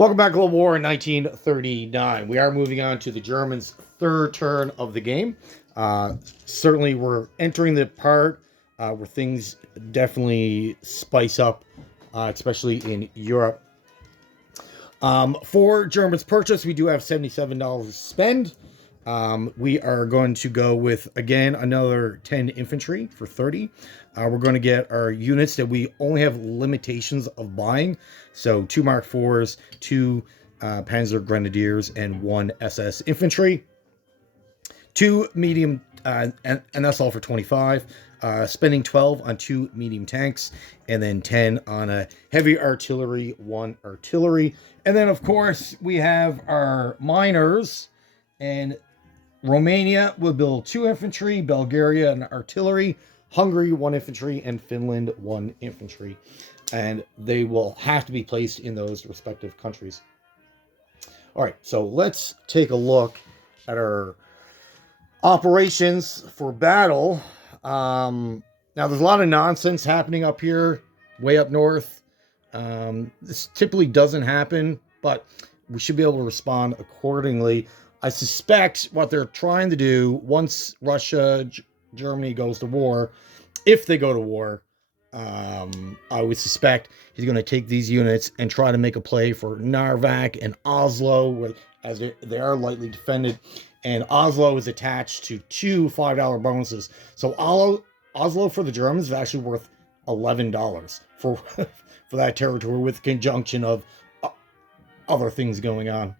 Welcome back, Global War in 1939. We are moving on to the Germans' third turn of the game. Certainly, we're entering the part where things definitely spice up, especially in Europe. For Germans' purchase, we do have $77 to spend. We are going to go with, again, another 10 infantry for 30. We're going to get our units that we only have limitations of buying. So 2 Mark IVs, 2 Panzer Grenadiers, and 1 SS infantry. 2 medium, and that's all for 25. Spending 12 on 2 medium tanks, and then 10 on a heavy artillery, 1 artillery. And then, of course, we have our miners, and Romania will build 2 infantry, Bulgaria an artillery, Hungary 1 infantry, and Finland 1 infantry. And they will have to be placed in those respective countries. All right, so let's take a look at our operations for battle. Now, there's a lot of nonsense happening up here, way up north. This typically doesn't happen, but we should be able to respond accordingly. I suspect what they're trying to do once Russia, Germany goes to war, if they go to war, I would suspect he's going to take these units and try to make a play for Narvik and Oslo, as they are lightly defended. And Oslo is attached to 2 $5 bonuses. So Oslo for the Germans is actually worth $11 for that territory, with conjunction of other things going on.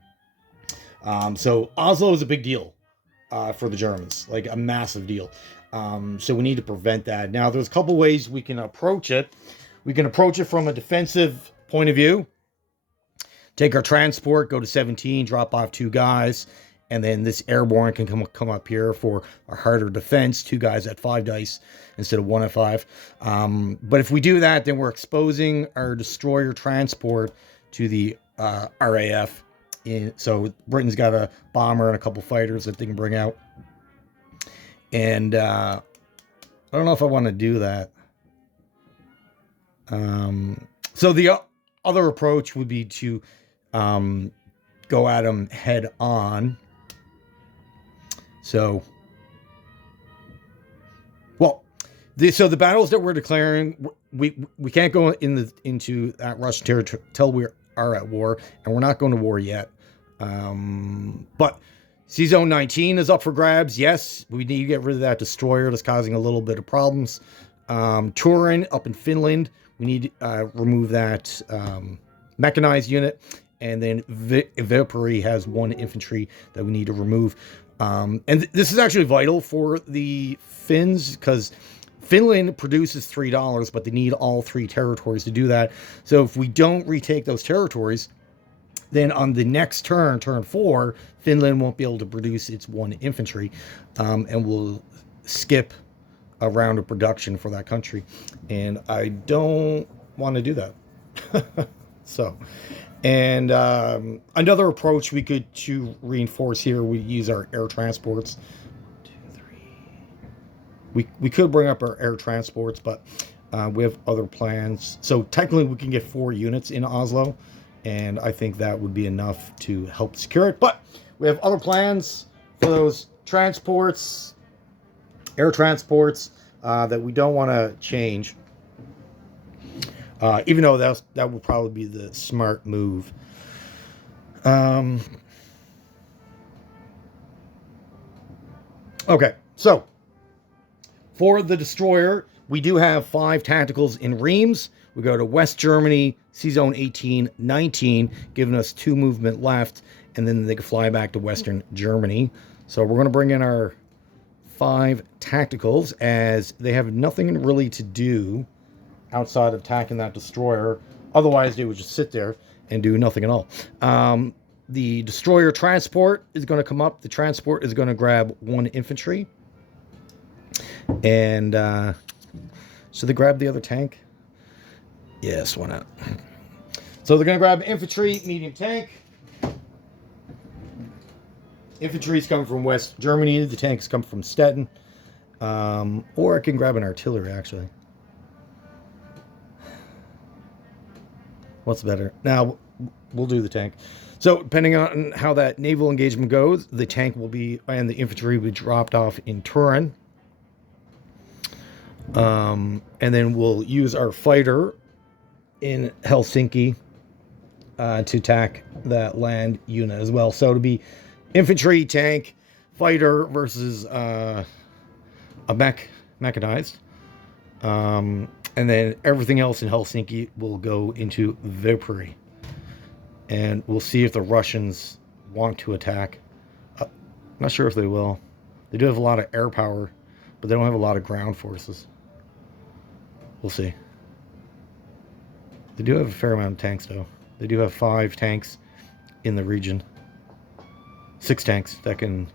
So Oslo is a big deal for the Germans, like a massive deal. So we need to prevent that. Now, there's a couple ways we can approach it. We can approach it from a defensive point of view. Take our transport, go to 17, drop off 2 guys, and then this airborne can come up here for a harder defense. 2 guys at 5 dice instead of 1 at 5. But if we do that, then we're exposing our destroyer transport to the RAF. So Britain's got a bomber and a couple fighters that they can bring out. And I don't know if I want to do that. So the other approach would be to go at them head on. So, well, the battles that we're declaring, we can't go into that Russian territory till we are at war, and we're not going to war yet. But Sea Zone 19 is up for grabs. Yes, we need to get rid of that destroyer that's causing a little bit of problems. Turin up in Finland, we need to remove that mechanized unit. And then Viipuri has 1 infantry that we need to remove. And this is actually vital for the Finns, because Finland produces $3, but they need all 3 territories to do that. So if we don't retake those territories, then on the next turn 4, Finland won't be able to produce its 1 infantry, and we'll skip a round of production for that country. And I don't want to do that. So, and another approach we could to reinforce here, we use our air transports. 1, 2, 3. We could bring up our air transports, but we have other plans. So technically we can get 4 units in Oslo, and I think that would be enough to help secure it. But we have other plans for those transports, air transports, that we don't want to change. Even though that would probably be the smart move. Okay, so for the destroyer, we do have 5 tacticals in Reims. We go to West Germany, Sea Zone 18, 19, giving us 2 movement left, and then they can fly back to Western Germany. So we're going to bring in our 5 tacticals, as they have nothing really to do outside of attacking that destroyer. Otherwise, they would just sit there and do nothing at all. The destroyer transport is going to come up. The transport is going to grab 1 infantry. And should they grab the other tank? Yes, why not? So they're going to grab infantry, medium tank. Infantry's coming from West Germany. The tanks come from Stettin. Or I can grab an artillery, actually. What's better? Now, we'll do the tank. So, depending on how that naval engagement goes, the tank will be, and the infantry will be dropped off in Turin. And then we'll use our fighter in Helsinki to attack that land unit as well. So, it'll be infantry, tank, fighter versus a mechanized. And then everything else in Helsinki will go into Viipuri. And we'll see if the Russians want to attack. I'm not sure if they will. They do have a lot of air power, but they don't have a lot of ground forces. We'll see. They do have a fair amount of tanks, though. They do have 5 tanks in the region. 6 tanks that can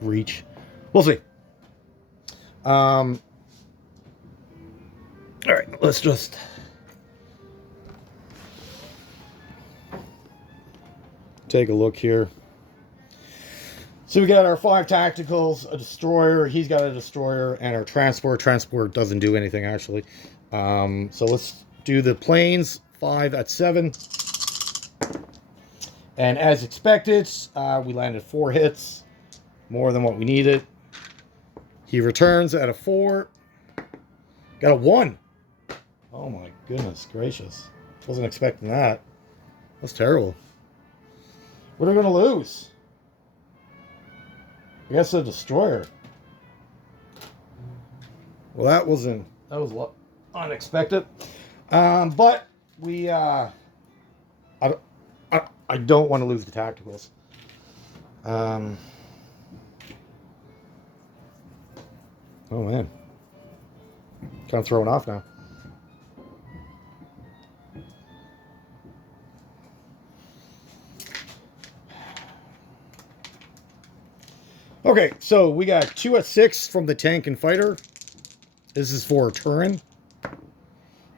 reach. We'll see. All right, let's just take a look here. So we got our 5 tacticals, a destroyer. He's got a destroyer, and our transport. Transport doesn't do anything, actually. So let's do the planes. 5 at 7. And as expected, we landed 4 hits, more than what we needed. He returns at a 4. Got a 1. Oh my goodness gracious. Wasn't expecting that. That's terrible. What are we going to lose? I guess a destroyer. Well, that was unexpected. But we, I don't want to lose the tacticals. Oh man. Kind of thrown off now. Okay, so we got 2 at 6 from the tank and fighter. This is for Turin.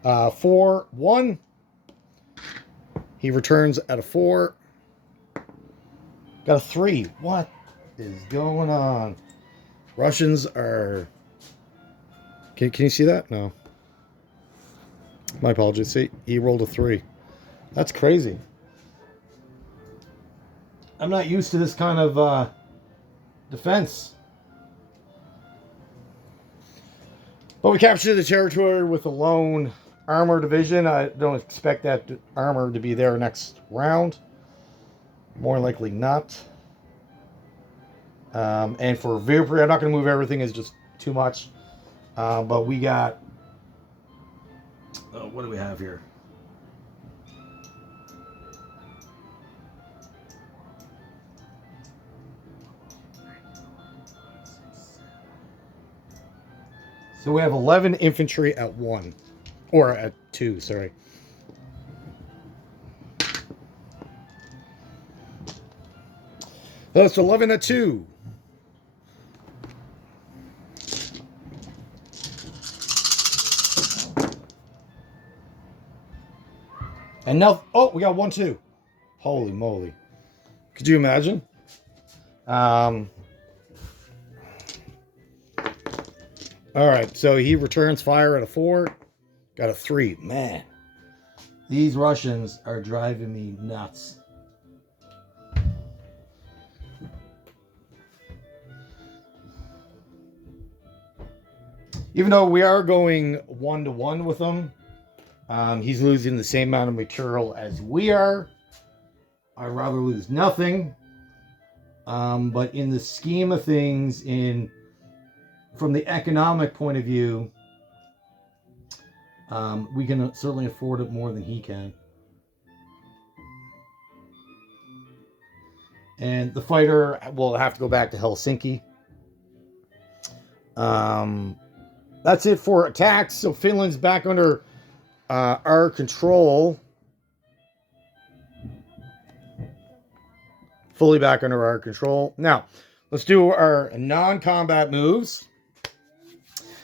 4, 1. He returns at a 4. Got a 3. What is going on? Russians are... Can you see that? No. My apologies. See, he rolled a 3. That's crazy. I'm not used to this kind of defense. But we captured the territory with a lone armor division. I don't expect that armor to be there next round. More likely not. And for Viipuri, I'm not going to move everything. It's just too much. But we got... what do we have here? So we have 11 infantry at 1. Or at 2, sorry. That's 11 at 2. And now, oh, we got 1, 2. Holy moly. Could you imagine? All right, so he returns fire at a 4. Got a 3. Man, these Russians are driving me nuts. Even though we are going 1-to-1 with him, he's losing the same amount of material as we are. I'd rather lose nothing. But in the scheme of things, from the economic point of view, we can certainly afford it more than he can. And the fighter will have to go back to Helsinki. That's it for attacks. So Finland's back under our control. Fully back under our control. Now, let's do our non-combat moves.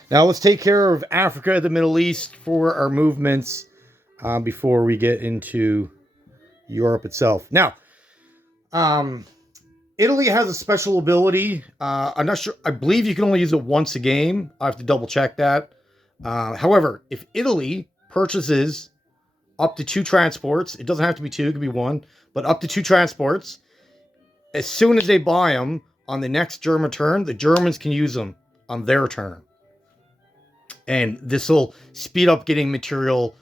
Now, let's take care of Africa, the Middle East for our movements before we get into Europe itself. Now, Italy has a special ability. I'm not sure. I believe you can only use it once a game. I have to double check that. However, if Italy purchases up to 2 transports. It doesn't have to be 2, it could be 1, but up to 2 transports. As soon as they buy them on the next German turn, the Germans can use them on their turn. And this will speed up getting material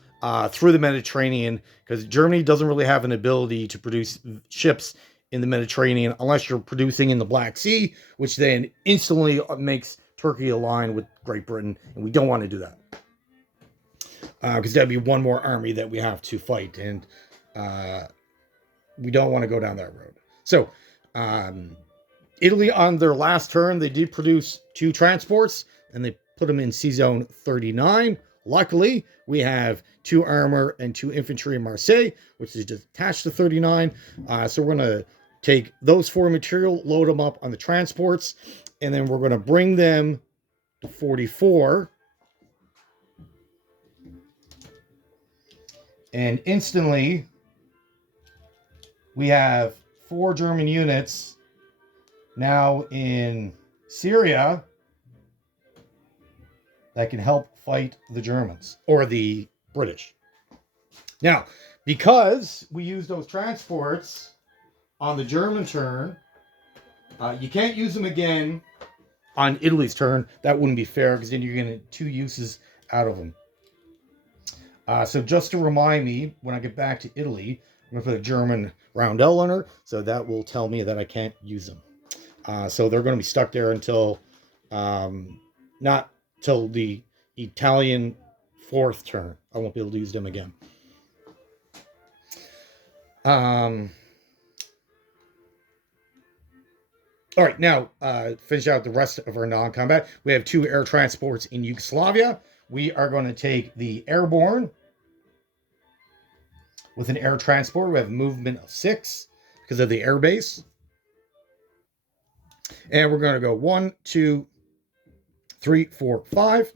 through the Mediterranean, because Germany doesn't really have an ability to produce ships in the Mediterranean unless you're producing in the Black Sea, which then instantly makes Turkey align with Great Britain, and we don't want to do that. Because that'd be one more army that we have to fight, and we don't want to go down that road. So, Italy, on their last turn, they did produce 2 transports, and they put them in Sea Zone 39. Luckily, we have 2 armor and 2 infantry in Marseille, which is just attached to 39. So we're going to take those 4 material, load them up on the transports, and then we're going to bring them to 44. And instantly, we have 4 German units now in Syria that can help fight the Germans, or the British. Now, because we use those transports on the German turn, you can't use them again on Italy's turn. That wouldn't be fair, because then you're getting 2 uses out of them. So just to remind me, when I get back to Italy, I'm going to put a German roundel on her, so that will tell me that I can't use them. So they're going to be stuck there until, not till the Italian 4th turn. I won't be able to use them again. All right, now, finish out the rest of our non-combat. We have 2 air transports in Yugoslavia. We are going to take the Airborne. With an air transport, we have movement of 6 because of the air base. And we're going to go 1, 2, 3, 4, 5.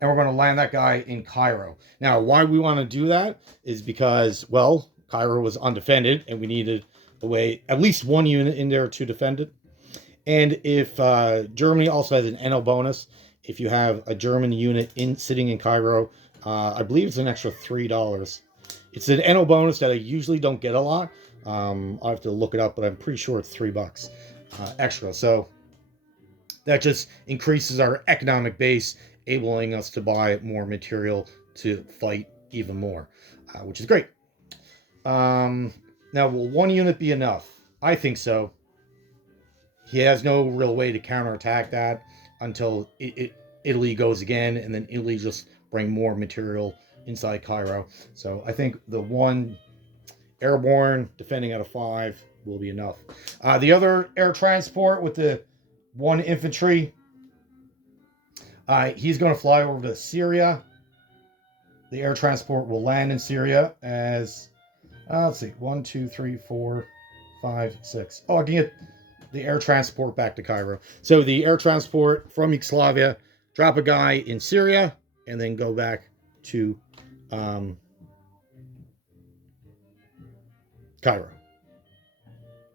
And we're going to land that guy in Cairo. Now, why we want to do that is because, well, Cairo was undefended, and we needed a way, at least 1 unit in there to defend it. And if Germany also has an NL bonus, if you have a German unit sitting in Cairo, I believe it's an extra $3. It's an NL bonus that I usually don't get a lot. I'll have to look it up, but I'm pretty sure it's $3 extra. So that just increases our economic base, enabling us to buy more material to fight even more, which is great. Now, will 1 unit be enough? I think so. He has no real way to counterattack that until Italy goes again, and then Italy just bring more material inside Cairo. So I think the 1 airborne defending out of 5 will be enough. The other air transport with the 1 infantry, he's going to fly over to Syria. The air transport will land in Syria as, let's see, 1, 2, 3, 4, 5, 6. Oh, I can get the air transport back to Cairo. So the air transport from Yugoslavia, drop a guy in Syria, and then go back to Cairo.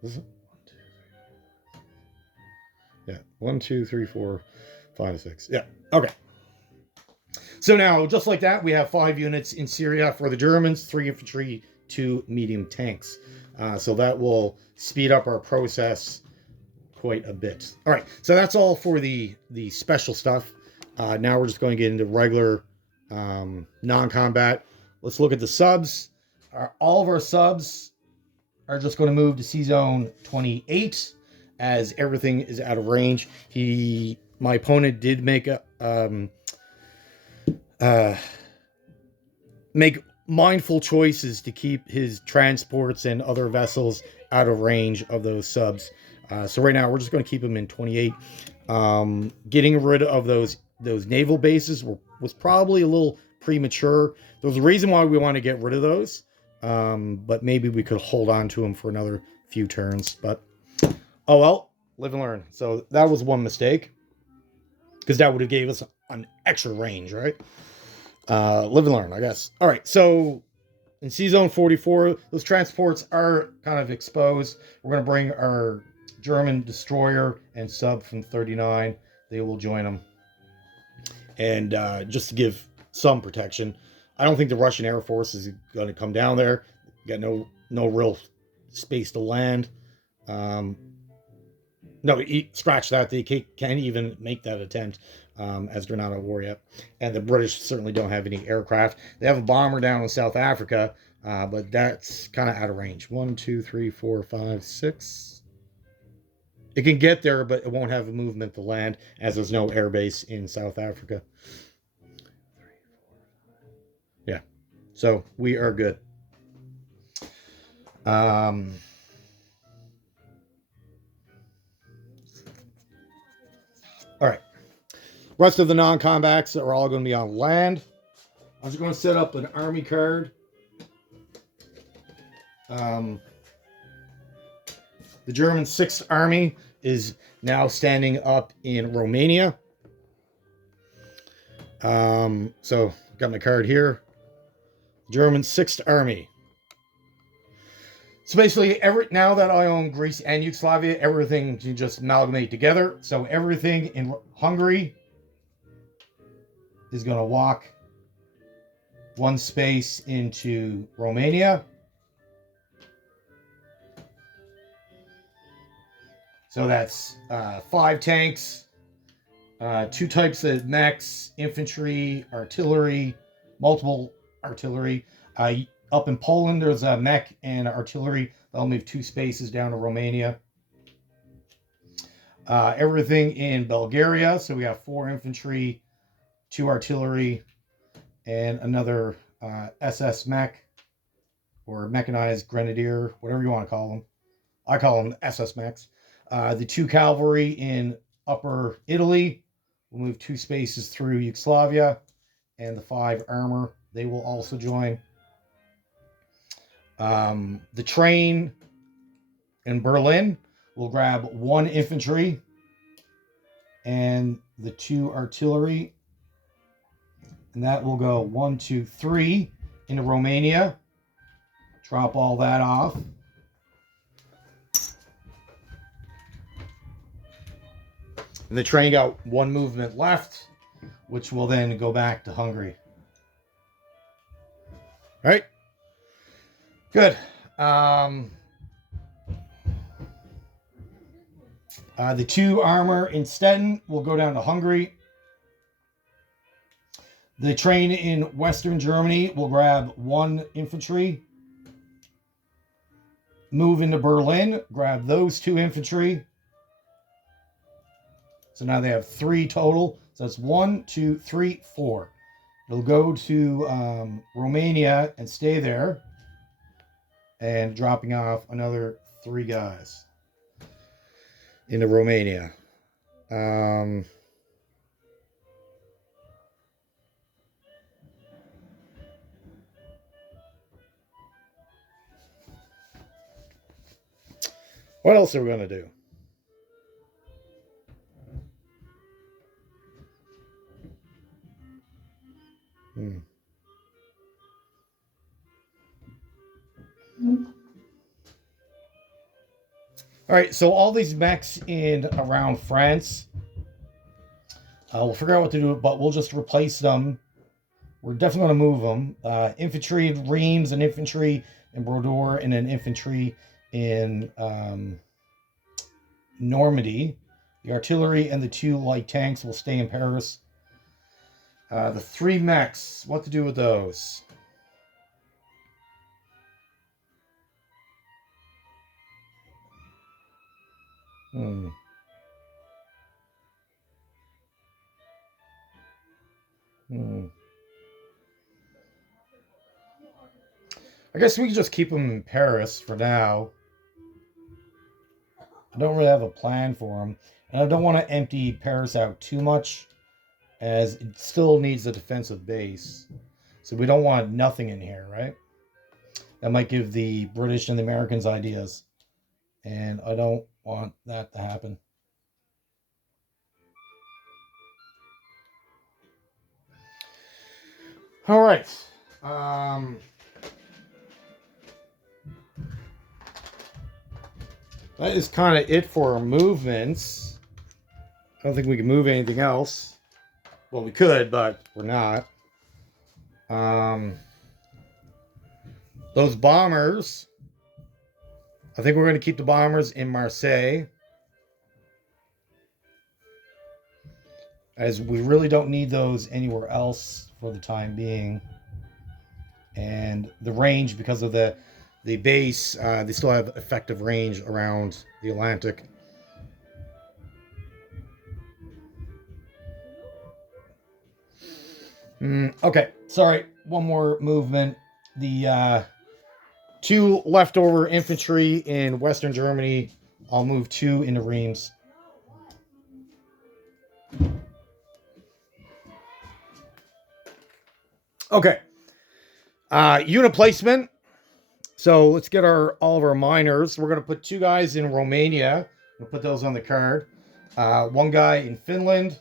Is it? 1, 2, 3, 4, 5, 6. Yeah, okay. So now, just like that, we have 5 units in Syria for the Germans, 3 infantry, 2 medium tanks. So that will speed up our process quite a bit. All right, so that's all for the special stuff. Now we're just going to get into regular non-combat. Let's look at the subs. All of our subs are just going to move to Sea Zone 28 as everything is out of range. My opponent did make make mindful choices to keep his transports and other vessels out of range of those subs. So right now we're just going to keep them in 28. Getting rid of those naval bases was probably a little premature. There's a reason why we want to get rid of those, but maybe we could hold on to them for another few turns. But oh well, live and learn. So that was one mistake, because that would have gave us an extra range, right? Live and learn, I guess. All right, so in Sea Zone 44, those transports are kind of exposed. We're going to bring our German destroyer and sub from 39. They will join them. And just to give some protection, I don't think the Russian Air Force is going to come down there. Got no real space to land. Um, no, scratch that. They can't even make that attempt, as they're not at war yet. And the British certainly don't have any aircraft. They have a bomber down in South Africa, but that's kind of out of range. 1, 2, 3, 4, 5, 6. It can get there, but it won't have a movement to land, as there's no air base in South Africa. Yeah, so we are good. All right. Rest of the non-combats are all going to be on land. I'm just going to set up an army card. The German 6th Army is now standing up in Romania. So got my card here. German 6th Army. So basically, now that I own Greece and Yugoslavia, everything can just amalgamate together. So everything in Hungary is going to walk one space into Romania. So that's 5 tanks, 2 types of mechs, infantry, artillery, multiple artillery. Up in Poland, there's a mech and artillery. They'll move 2 spaces down to Romania. Everything in Bulgaria. So we have 4 infantry, 2 artillery, and another SS mech, or mechanized grenadier, whatever you want to call them. I call them SS mechs. The 2 cavalry in Upper Italy will move 2 spaces through Yugoslavia, and the 5 armor, they will also join. The train in Berlin will grab 1 infantry and the 2 artillery, and that will go 1, 2, 3 into Romania. Drop all that off. And the train got 1 movement left, which will then go back to Hungary. All right. Good. The 2 armor in Stettin will go down to Hungary. The train in Western Germany will grab 1 infantry, move into Berlin, grab those 2 infantry. So now they have 3 total. So that's 1, 2, 3, 4. They'll go to Romania and stay there, and dropping off another 3 guys into Romania. What else are we going to do? All right, so all these mechs in around France, we'll figure out what to do, but we'll just replace them. We're definitely going to move them. Infantry in Reims, an infantry in Brodeur, and an infantry in Normandy. The artillery and the 2 light tanks will stay in Paris. The 3 mechs, what to do with those? I guess we can just keep them in Paris for now. I don't really have a plan for them. And I don't want to empty Paris out too much, as it still needs a defensive base. So we don't want nothing in here, right? That might give the British and the Americans ideas. And I don't want that to happen. All right. That is kind of it for our movements. I don't think we can move anything else. Well, we could, but we're not. Those bombers, I think we're going to keep the bombers in Marseille, as we really don't need those anywhere else for the time being. And the range, because of the base, they still have effective range around the Atlantic. Okay, sorry, one more movement. The 2 leftover infantry in Western Germany, I'll move 2 into Reims. Okay. Unit placement. So let's get all of our miners. We're going to put 2 guys in Romania. We'll put those on the card. 1 guy in Finland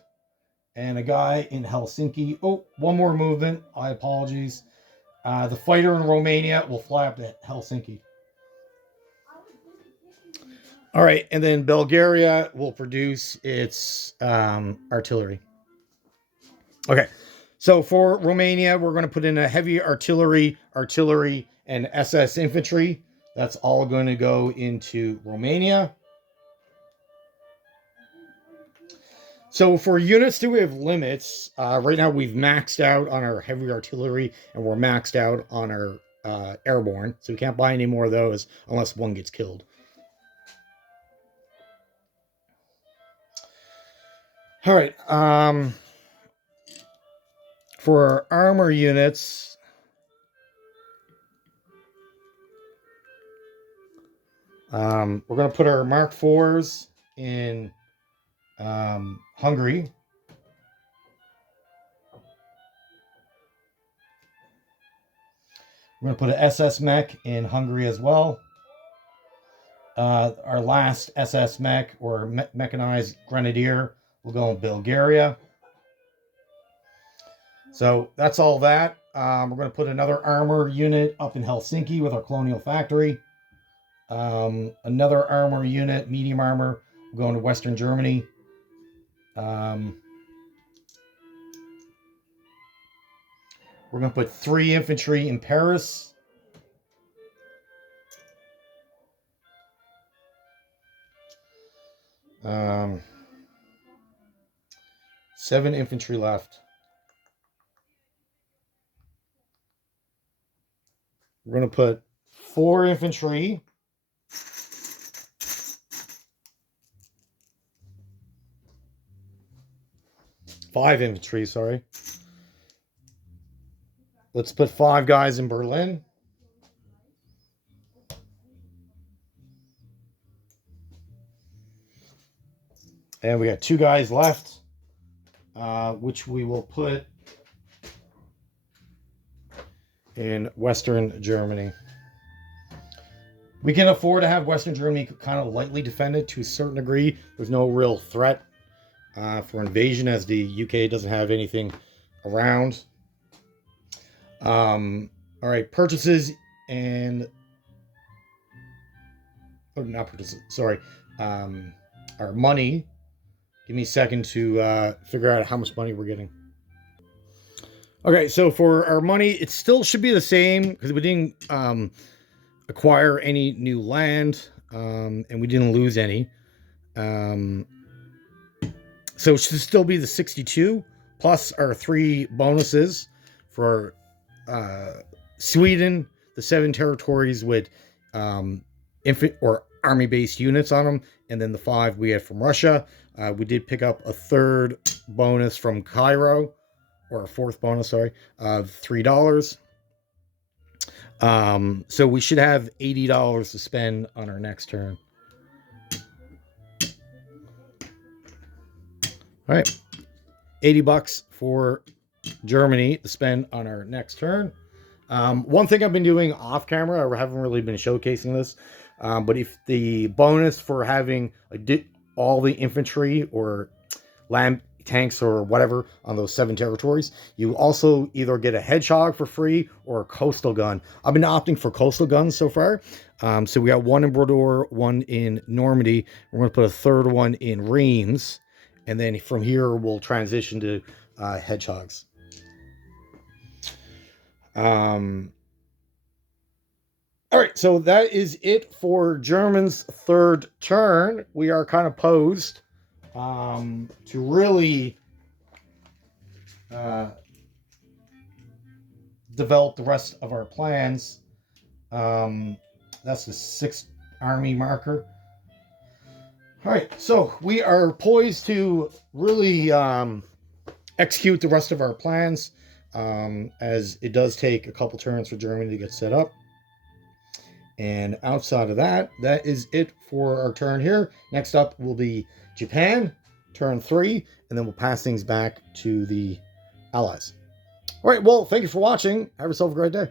and a guy in Helsinki. Oh, one more movement. I apologize. The fighter in Romania will fly up to Helsinki. All right, and then Bulgaria will produce its artillery. Okay, so for Romania, we're going to put in a heavy artillery, and SS infantry. That's all going to go into Romania. So for units, do we have limits? Right now, we've maxed out on our heavy artillery, and we're maxed out on our airborne. So we can't buy any more of those unless one gets killed. All right. For our armor units, we're going to put our Mark IVs in Hungary. We're going to put an SS mech in Hungary as well. Our last SS mech, or mechanized grenadier, will go in Bulgaria. So that's all that. We're going to put another armor unit up in Helsinki with our colonial factory. Another armor unit, medium armor, will go into Western Germany. We're going to put 3 infantry in Paris. Seven infantry left. We're going to put 4 infantry. Five infantry, sorry. Let's put 5 guys in Berlin. And we got 2 guys left, which we will put in Western Germany. We can afford to have Western Germany kind of lightly defended to a certain degree. There's no real threat for invasion, as the UK doesn't have anything around. All right, purchases and... Oh, not purchases, sorry. Our money. Give me a second to figure out how much money we're getting. Okay, so for our money, it still should be the same because we didn't acquire any new land, and we didn't lose any. So it should still be the 62 plus our 3 bonuses for Sweden, the 7 territories with infant or army-based units on them, and then the 5 we had from Russia. We did pick up a 3rd bonus from Cairo, or a 4th bonus, sorry, of $3. So we should have $80 to spend on our next turn. All right, $80 for Germany to spend on our next turn. One thing I've been doing off camera, I haven't really been showcasing this, but if the bonus for having all the infantry or land tanks or whatever on those 7 territories, you also either get a hedgehog for free or a coastal gun. I've been opting for coastal guns so far. So we got 1 in Bordeaux, 1 in Normandy. We're going to put a 3rd one in Reims. And then from here, we'll transition to hedgehogs. All right, so that is it for German's third turn. We are kind of posed to really develop the rest of our plans. That's the 6th army marker. All right, so we are poised to really execute the rest of our plans, as it does take a couple turns for Germany to get set up. And outside of that, that is it for our turn here. Next up will be Japan, turn 3, and then we'll pass things back to the Allies. All right, well, thank you for watching. Have yourself a great day.